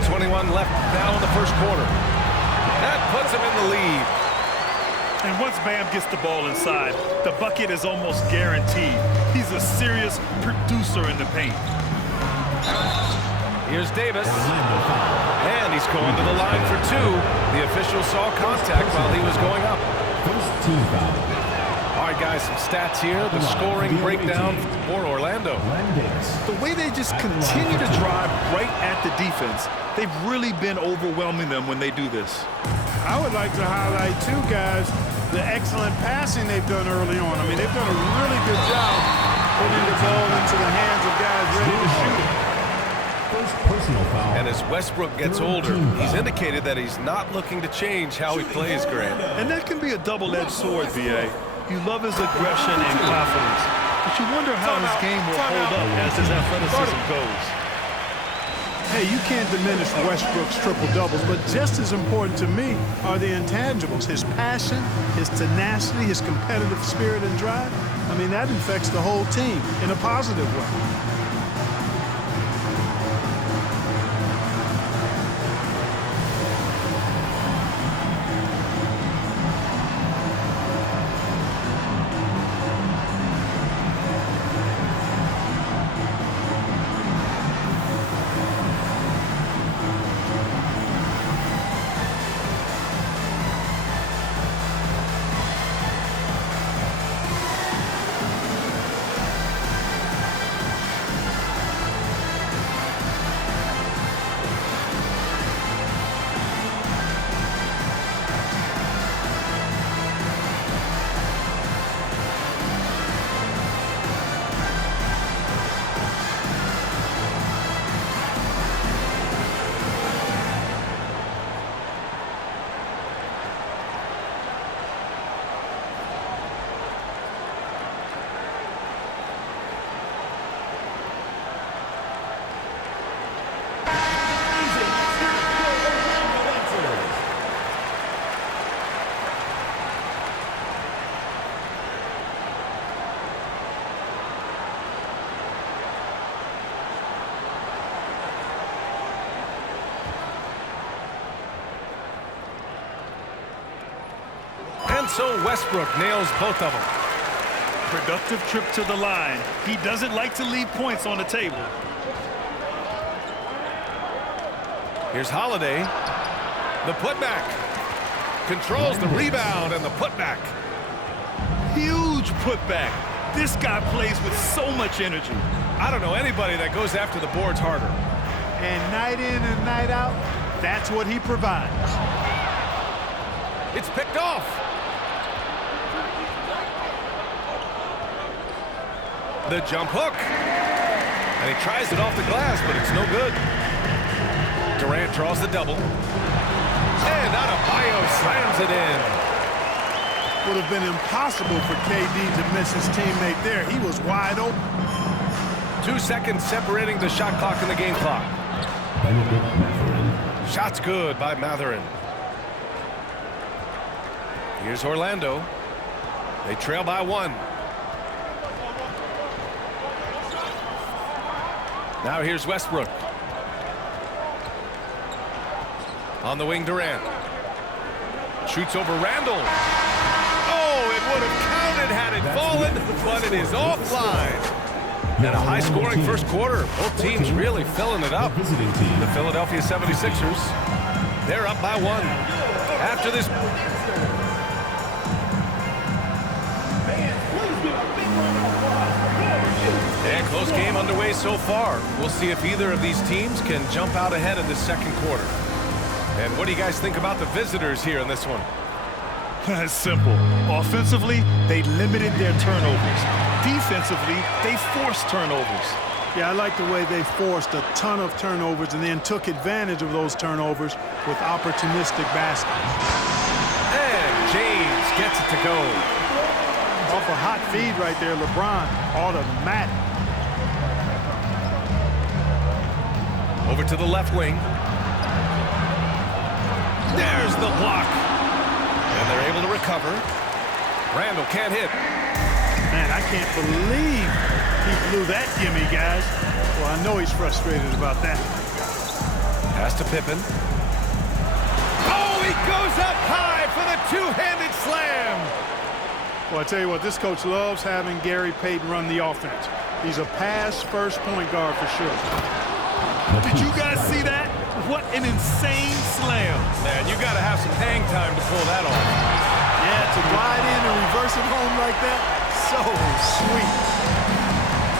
1:21 left now in the first quarter. That puts him in the lead. And once Bam gets the ball inside, the bucket is almost guaranteed. He's a serious producer in the paint. Here's Davis. And he's going to the line for two. The official saw contact while he was going up. First team foul. All right, guys, some stats here. The scoring breakdown for Orlando. The way they just continue to drive right at the defense, they've really been overwhelming them when they do this. I would like to highlight, too, guys, the excellent passing they've done early on. I mean, they've done a really good job putting the ball into the hands of guys ready to shoot it. First personal foul. And as Westbrook gets older, he's indicated that he's not looking to change how he plays, Grant. And that can be a double-edged sword, V.A. You love his aggression and confidence, but you wonder how his game will hold up as his athleticism goes. Hey, you can't diminish Westbrook's triple-doubles, but just as important to me are the intangibles. His passion, his tenacity, his competitive spirit and drive. I mean, that infects the whole team in a positive way. And so Westbrook nails both of them. Productive trip to the line. He doesn't like to leave points on the table. Here's Holiday. The putback. Controls the rebound and the putback. Huge putback. This guy plays with so much energy. I don't know anybody that goes after the boards harder. And night in and night out, that's what he provides. It's picked off. The jump hook. And he tries it off the glass, but it's no good. Durant draws the double. And Adebayo slams it in. Would have been impossible for KD to miss his teammate there. He was wide open. 2 seconds separating the shot clock and the game clock. Shot's good by Matherin. Here's Orlando. They trail by 1. Now here's Westbrook. On the wing, Durant. Shoots over Randall. Oh, it would have counted had it fallen, but it is offline. And a high-scoring first quarter. Both teams really filling it up. The Philadelphia 76ers, they're up by 1. After this... And close game underway so far. We'll see if either of these teams can jump out ahead in the second quarter. And what do you guys think about the visitors here in this one? It's simple. Offensively, they limited their turnovers. Defensively, they forced turnovers. Yeah, I like the way they forced a ton of turnovers and then took advantage of those turnovers with opportunistic baskets. And James gets it to go. Off a hot feed right there, LeBron, automatic. Over to the left wing. There's the block. And they're able to recover. Randall can't hit. Man, I can't believe he blew that gimme, guys. Well, I know he's frustrated about that. Pass to Pippen. Oh, he goes up high for the two-handed slam. Well, I tell you what, this coach loves having Gary Payton run the offense. He's a pass-first point guard for sure. Did you guys see that? What an insane slam. Man, you got to have some hang time to pull that off. Yeah, to glide in and reverse it home like that, so sweet.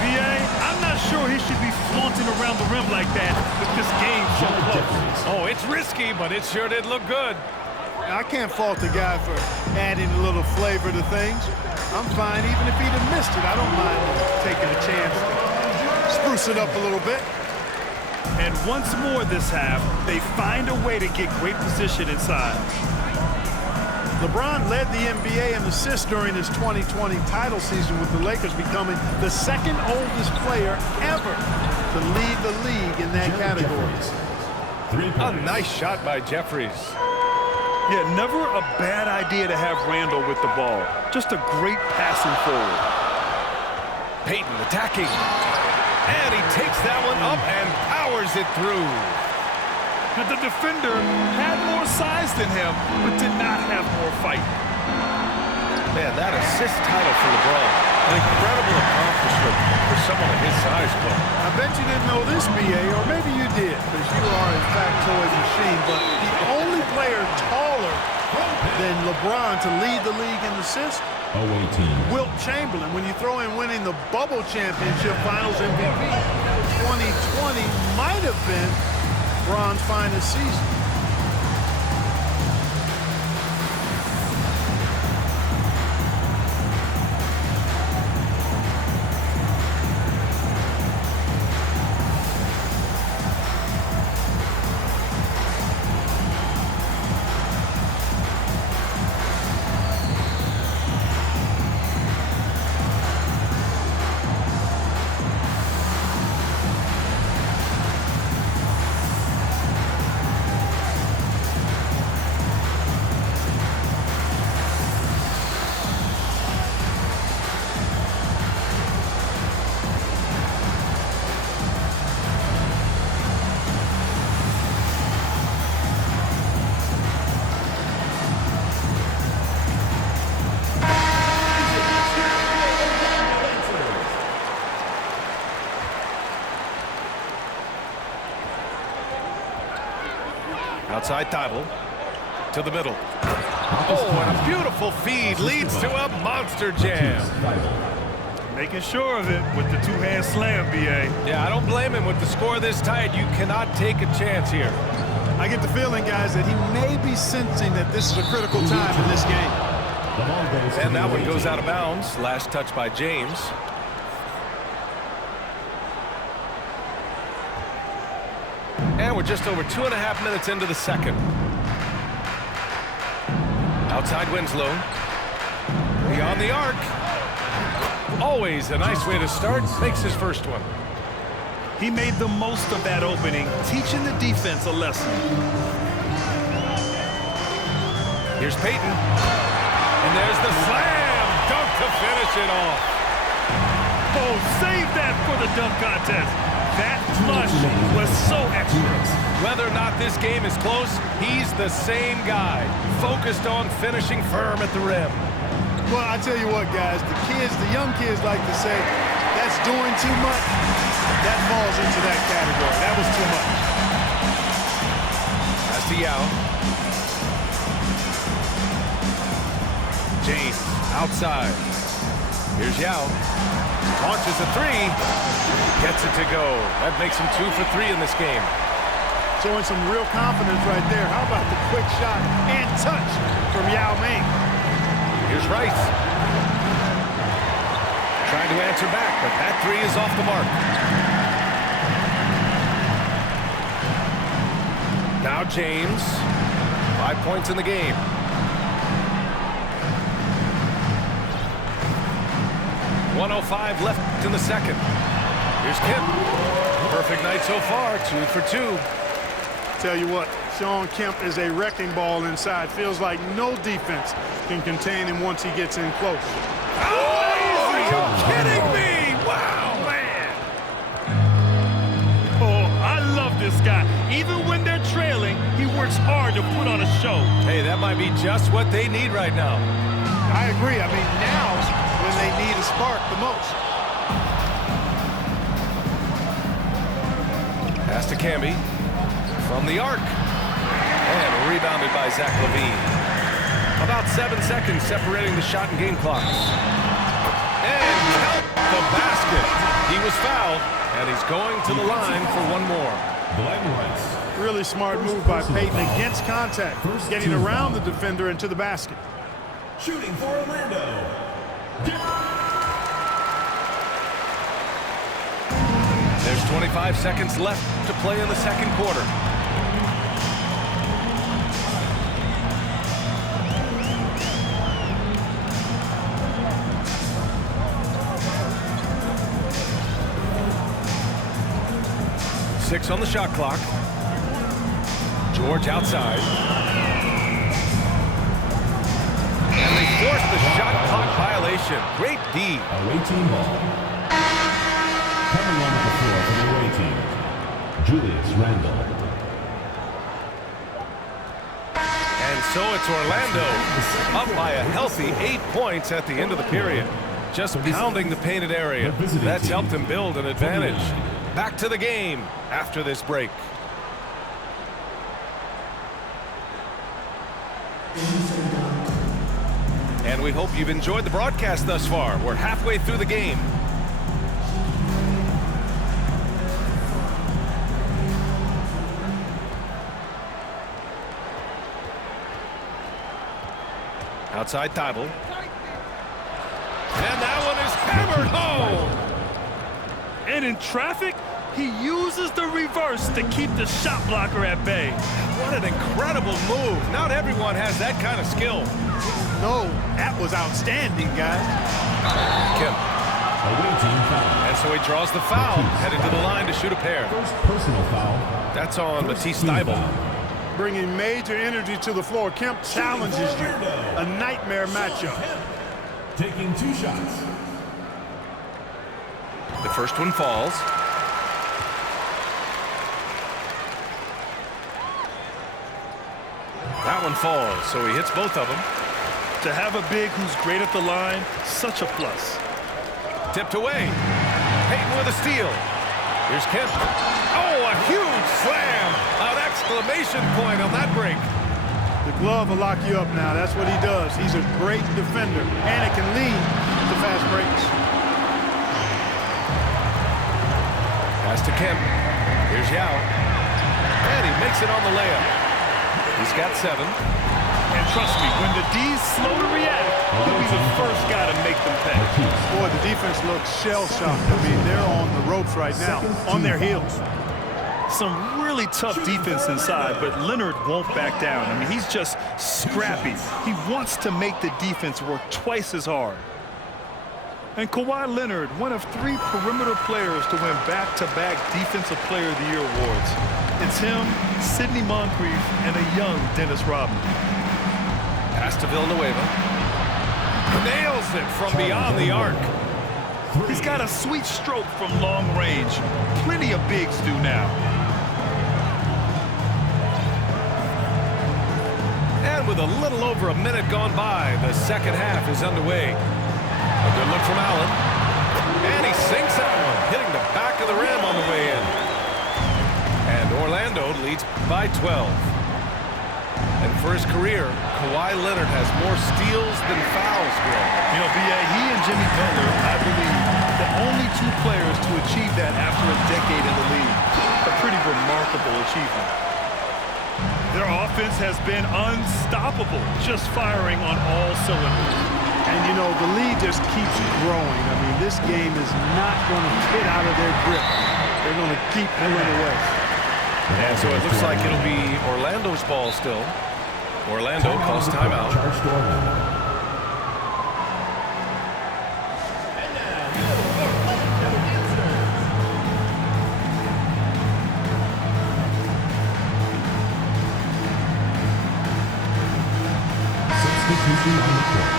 VA, I'm not sure he should be flaunting around the rim like that with this game so close. Oh, it's risky, but it sure did look good. I can't fault the guy for adding a little flavor to things. I'm fine even if he'd have missed it. I don't mind taking a chance to spruce it up a little bit. And once more this half, they find a way to get great position inside. LeBron led the NBA in assists during his 2020 title season, with the Lakers becoming the second oldest player ever to lead the league in that category. A nice shot by Jeffries. Yeah, never a bad idea to have Randall with the ball. Just a great passing forward. Payton attacking. And he takes that one up and powers it through. But the defender had more size than him, but did not have more fight. Man, that assist title for LeBron. An incredible accomplishment for someone of his size, Cliff. I bet you didn't know this, BA, or maybe you did, because you are a factoid machine, but the only player taller than LeBron to lead the league in assists, 0-18. Wilt Chamberlain. When you throw in winning the Bubble Championship Finals MVP, 2020 might have been LeBron's finest season. Outside Thibault to the middle. Oh, and a beautiful feed leads to a monster jam. Making sure of it with the two-hand slam, BA. Yeah, I don't blame him. With the score this tight, you cannot take a chance here. I get the feeling, guys, that he may be sensing that this is a critical time in this game. And that one goes out of bounds. Last touch by James. And we're just over 2.5 minutes into the second. Outside Winslow. Beyond the arc. Always a nice way to start. Makes his first one. He made the most of that opening, teaching the defense a lesson. Here's Payton. And there's the slam. Dunk to finish it off. Oh, save that for the dunk contest. That flush was so extra. Whether or not this game is close, he's the same guy, focused on finishing firm at the rim. Well, I tell you what, guys, the young kids like to say, that's doing too much. That falls into that category. That was too much. Pass to Yao. James, outside. Here's Yao. Launches a three. Gets it to go. That makes him 2 for 3 in this game. Showing some real confidence right there. How about the quick shot and touch from Yao Ming? Here's Rice. Trying to answer back, but that three is off the mark. Now James. 5 points in the game. .105 left in the second. Here's Kemp. Perfect night so far, 2 for 2. Tell you what, Shawn Kemp is a wrecking ball inside. Feels like no defense can contain him once he gets in close. Oh, are you kidding me? Wow, man. Oh, I love this guy. Even when they're show. Hey, that might be just what they need right now. I agree. I mean, now's when they need a spark the most. Pass to Camby from the arc. And rebounded by Zach LaVine. About 7 seconds separating the shot and game clocks. And count the basket. He was fouled, and he's going to the line for one more. Really smart move by Payton against contact. Getting around the defender into the basket. Shooting for Orlando. There's 25 seconds left to play in the second quarter. Six on the shot clock. George outside. And they force the shot clock violation. Great D. Away team ball. Coming on the floor for the away team, Julius Randle. And so it's Orlando up by a healthy 8 points at the end of the period. Just pounding the painted area. That's helped them build an advantage. Back to the game after this break. And we hope you've enjoyed the broadcast thus far. We're halfway through the game. Outside Thibault. And that one is hammered home. And in traffic, he uses the reverse to keep the shot blocker at bay. What an incredible move. Not everyone has that kind of skill. No, that was outstanding, guys. Kim. Away team foul. And so he draws the foul, headed to the line to shoot a pair. First personal foul. That's on Matisse Team Thybulle. foul. Bringing major energy to the floor. Kemp challenges you. A nightmare matchup. Taking 2 shots. The first one falls. That one falls, so he hits both of them. To have a big who's great at the line, such a plus. Tipped away. Payton with a steal. Here's Kemp. Oh, a huge slam. An exclamation point on that break. The glove will lock you up now. That's what he does. He's a great defender, and it can lead to fast breaks. Pass to Kemp. Here's Yao. And he makes it on the layup. He's got 7. And trust me, when the D's slow to react, he'll be the first guy to make them pay. Boy, the defense looks shell-shocked. I mean, they're on the ropes right now, on their heels. Some really tough defense inside, but Leonard won't back down. I mean, he's just scrappy. He wants to make the defense work twice as hard. And Kawhi Leonard, one of 3 perimeter players to win back-to-back Defensive Player of the Year awards. It's him, Sidney Moncrief, and a young Dennis Rodman. Pass to Villanueva. Nails it from beyond the arc. He's got a sweet stroke from long range. Plenty of bigs do now. And with a little over a minute gone by, the second half is underway. A good look from Allen. And he sinks that one, hitting the back of the rim on the way in. And Orlando leads by 12. And for his career, Kawhi Leonard has more steals than fouls, Greg. You know, B.A., he and Jimmy Butler, I believe, the only 2 players to achieve that after a decade in the league. A pretty remarkable achievement. Their offense has been unstoppable, just firing on all cylinders. And, you know, the lead just keeps growing. I mean, this game is not going to get out of their grip. They're going to keep pulling away. And so it looks like it'll be Orlando's ball still. Orlando calls timeout. Charge to Orlando. Substitution on the court.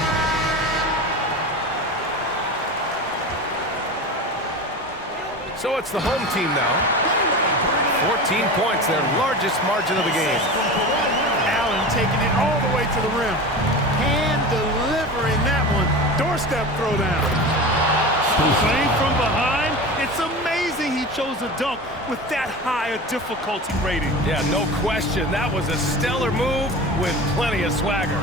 So it's the home team now. 14 points, their largest margin of the game. Allen taking it all the way to the rim. Hand delivering that one. Doorstep throwdown. Playing from behind, it's amazing he chose a dunk with that high a difficulty rating. Yeah, no question. That was a stellar move with plenty of swagger.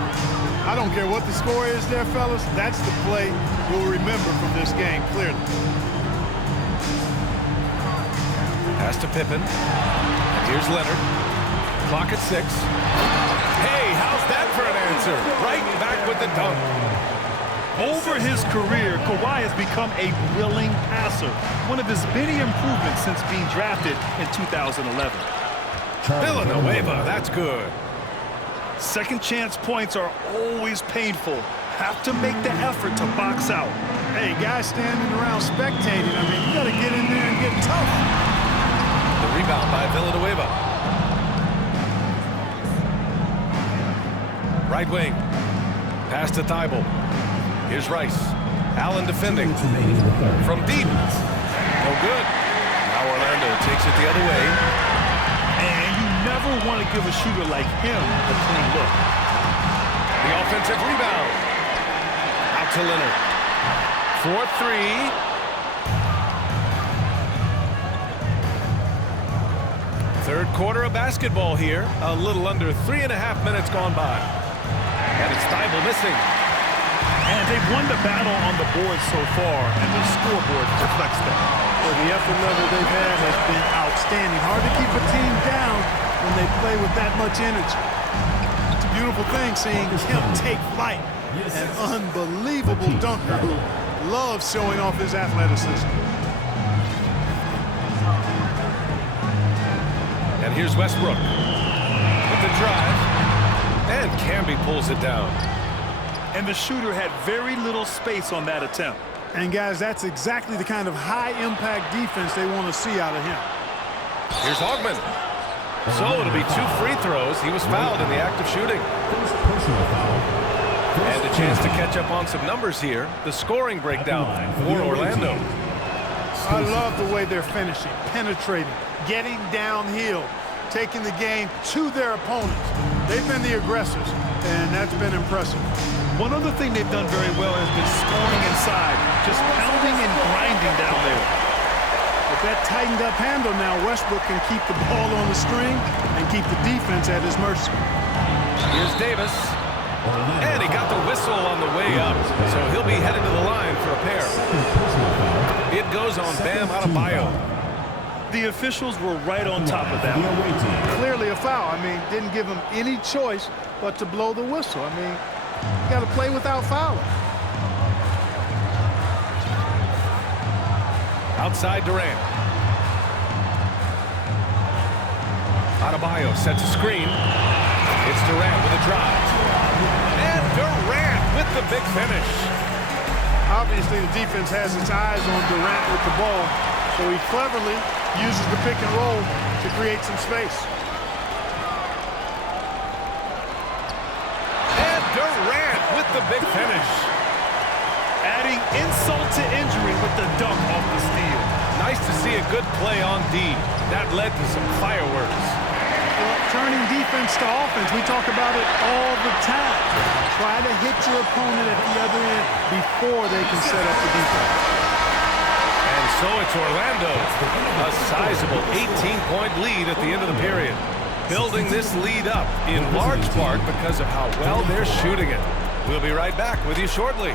I don't care what the score is there, fellas. That's the play you'll remember from this game, clearly. Pass to Pippen. And here's Leonard. Clock at 6. Hey, how's that for an answer? Right back with the dunk. Over his career, Kawhi has become a willing passer, one of his many improvements since being drafted in 2011. Villanueva, that's good. Second chance points are always painful. Have to make the effort to box out. Hey, guys standing around spectating. I mean, you got to get in there and get tough. The rebound by Villanueva. Right wing. Pass to Thibault. Here's Rice. Allen defending. From deep. No good. Now Orlando takes it the other way. And you never want to give a shooter like him a clean look. The offensive rebound. Out to Leonard. 4-3. Third quarter of basketball here. A little under 3.5 minutes gone by. And it's Thibault missing. And they've won the battle on the board so far, and the scoreboard reflects that. Well, the effort level they've had has been outstanding. Hard to keep a team down when they play with that much energy. It's a beautiful thing seeing him take flight. An unbelievable dunker who loves showing off his athleticism. And here's Westbrook with the drive. And Camby pulls it down. And the shooter had very little space on that attempt. And guys, that's exactly the kind of high-impact defense they want to see out of him. Here's Hogman. So it'll be 2 free throws. He was fouled in the act of shooting. And a chance to catch up on some numbers here. The scoring breakdown for Orlando. I love the way they're finishing, penetrating, getting downhill, taking the game to their opponents. They've been the aggressors, and that's been impressive. One other thing they've done very well has been scoring inside, just pounding and grinding down there. With that tightened up handle now, Westbrook can keep the ball on the string and keep the defense at his mercy. Here's Davis. And he got the whistle on the way up, so he'll be headed to the line for a pair. It goes on Bam Adebayo. The officials were right on top of that one. Clearly a foul. I mean, didn't give him any choice but to blow the whistle. I mean, you got to play without fouling. Outside Durant. Adebayo sets a screen. It's Durant with a drive. And Durant with the big finish. Obviously, the defense has its eyes on Durant with the ball, so he cleverly uses the pick and roll to create some space. And Durant with the big finish. Adding insult to injury with the dunk off the steal. Nice to see a good play on D. That led to some fireworks. Well, turning defense to offense, we talk about it all the time. Try to hit your opponent at the other end before they can set up the defense. And so it's Orlando. A sizable 18-point lead at the end of the period. Building this lead up in large part because of how well they're shooting it. We'll be right back with you shortly.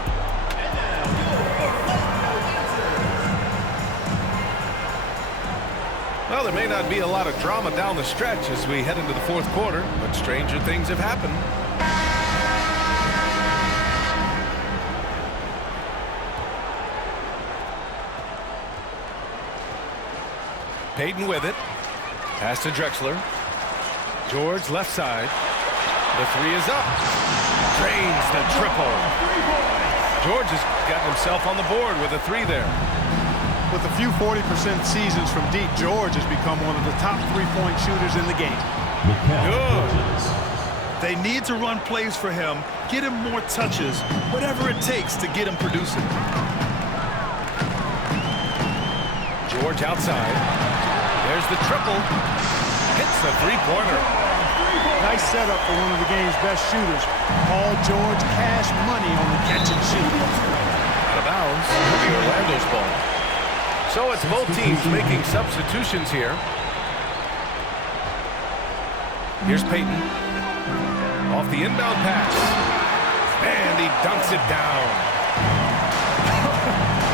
Well, there may not be a lot of drama down the stretch as we head into the fourth quarter, but stranger things have happened. Payton with it. Pass to Drexler. George left side. The three is up. Drains the triple. George has gotten himself on the board with a three there. With a few 40% seasons from deep, George has become one of the top three-point shooters in the game. Good. They need to run plays for him, get him more touches, whatever it takes to get him producing. George outside. There's the triple. Hits the three-pointer. Nice setup for one of the game's best shooters. Paul George, cash money on the catch and shoot. Out of bounds. It'll be Orlando's ball. So it's both teams making substitutions here. Here's Payton. Off the inbound pass. And he dunks it down.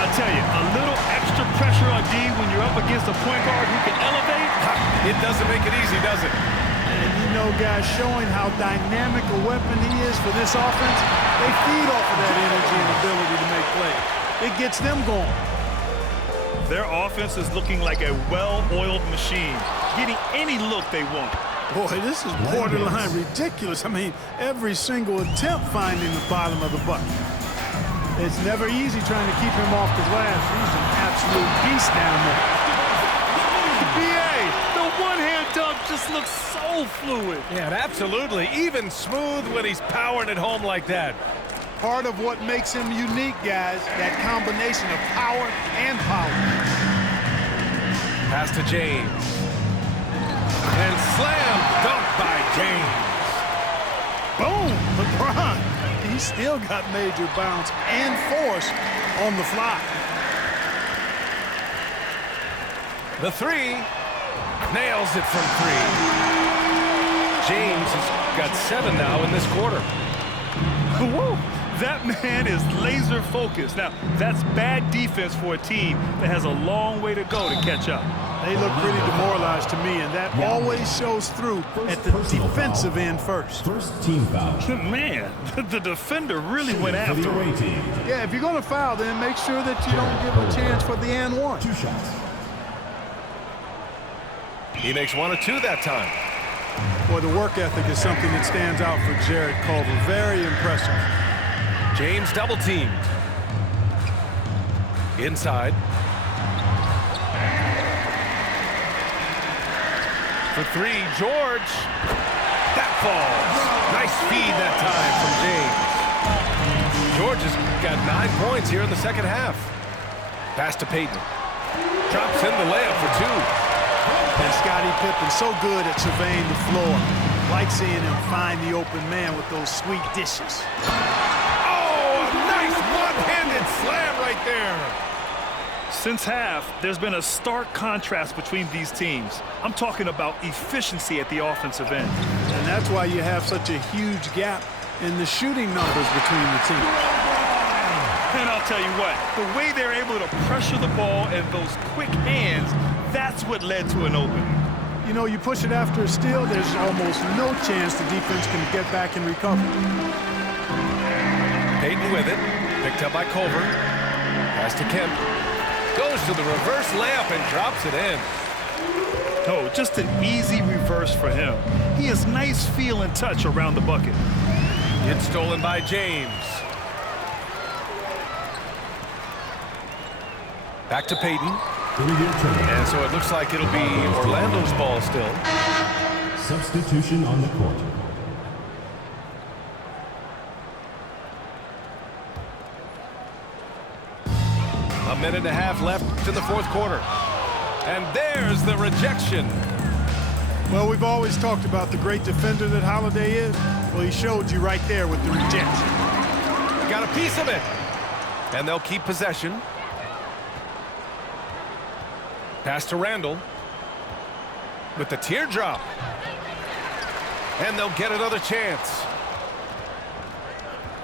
I tell you, a little extra pressure on D when you're up against a point guard who can elevate. It doesn't make it easy, does it? And you know, guys, showing how dynamic a weapon he is for this offense, they feed off of that energy and ability to make plays. It gets them going. Their offense is looking like a well-oiled machine, getting any look they want. Boy, this is borderline ridiculous. I mean, every single attempt finding the bottom of the bucket. It's never easy trying to keep him off the glass. He's an absolute beast down there. BA, the one-hand dunk just looks so fluid. Yeah, absolutely. Even smooth when he's powering it home like that. Part of what makes him unique, guys, that combination of power and power. Pass to James. And slam dunk by James. Boom, LeBron. He's still got major bounce and force on the fly. The three. Nails it from three. James has got 7 now in this quarter. Woo! That man is laser focused. Now, that's bad defense for a team that has a long way to go to catch up. They look pretty demoralized to me, and that always shows through at the defensive end first. First team foul. Man, the defender really went after him. Yeah, if you're going to foul, then make sure that you don't give a chance for the and one. 2 shots. He makes 1 of 2 that time. Boy, the work ethic is something that stands out for Jared Culver. Very impressive. James double teamed. Inside. For 3, George. That falls. Nice feed that time from James. George has got 9 points here in the second half. Pass to Payton. Drops in the layup for 2. And Scottie Pippen so good at surveying the floor. Like seeing him find the open man with those sweet dishes. Oh, a nice one-handed slam right there. Since half, there's been a stark contrast between these teams. I'm talking about efficiency at the offensive end. And that's why you have such a huge gap in the shooting numbers between the teams. And I'll tell you what, the way they're able to pressure the ball and those quick hands, that's what led to an open. You know, you push it after a steal, there's almost no chance the defense can get back and recover. Payton with it. Picked up by Culver. Pass to Kemp. Goes to the reverse layup and drops it in. Oh, just an easy reverse for him. He has nice feel and touch around the bucket. It's stolen by James. Back to Payton. And so it looks like it'll be Orlando's ball still. Substitution on the court. A minute and a half left to the fourth quarter. And there's the rejection. Well, we've always talked about the great defender that Holiday is. Well, he showed you right there with the rejection. Got a piece of it. And they'll keep possession. Pass to Randall. With the teardrop. And they'll get another chance.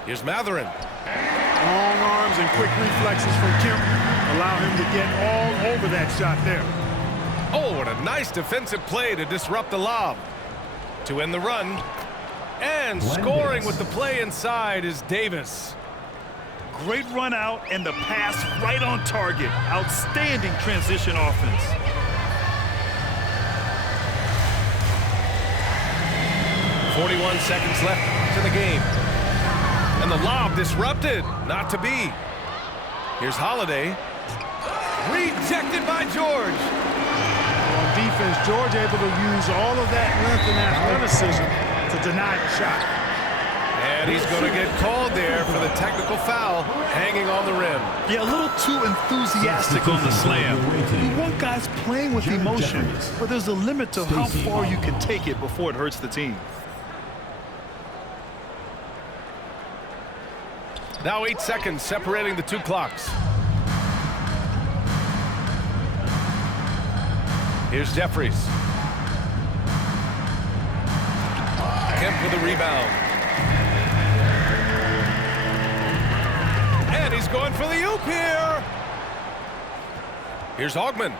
Here's Matherin. Long arms and quick reflexes from Kemp allow him to get all over that shot there. Oh, what a nice defensive play to disrupt the lob. To end the run. And scoring with the play inside is Davis. Great run out and the pass right on target. Outstanding transition offense. .41 seconds left to the game. And the lob disrupted. Not to be. Here's Holiday. Rejected by George. On defense, George able to use all of that length and athleticism to deny the shot. And he's going to get called there for the technical foul hanging on the rim. Yeah, a little too enthusiastic on the slam. You want guys playing with emotion, but there's a limit to how far you can take it before it hurts the team. Now 8 seconds separating the two clocks. Here's Jeffries. Kemp with a rebound. And he's going for the oop here. Here's Augman.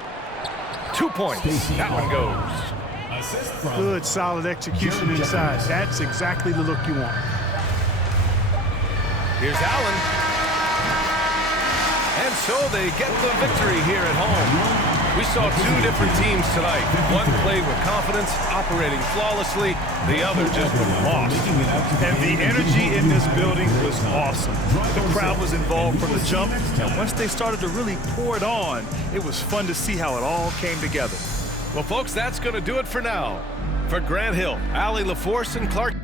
2 points. That one goes. Good, solid execution inside. That's exactly the look you want. Here's Allen. And so they get the victory here at home. We saw two different teams tonight. One played with confidence, operating flawlessly. The other just looked lost. And the energy in this building was awesome. The crowd was involved from the jump, and once they started to really pour it on, it was fun to see how it all came together. Well, folks, that's going to do it for now. For Grant Hill, Allie LaForce, and Clark.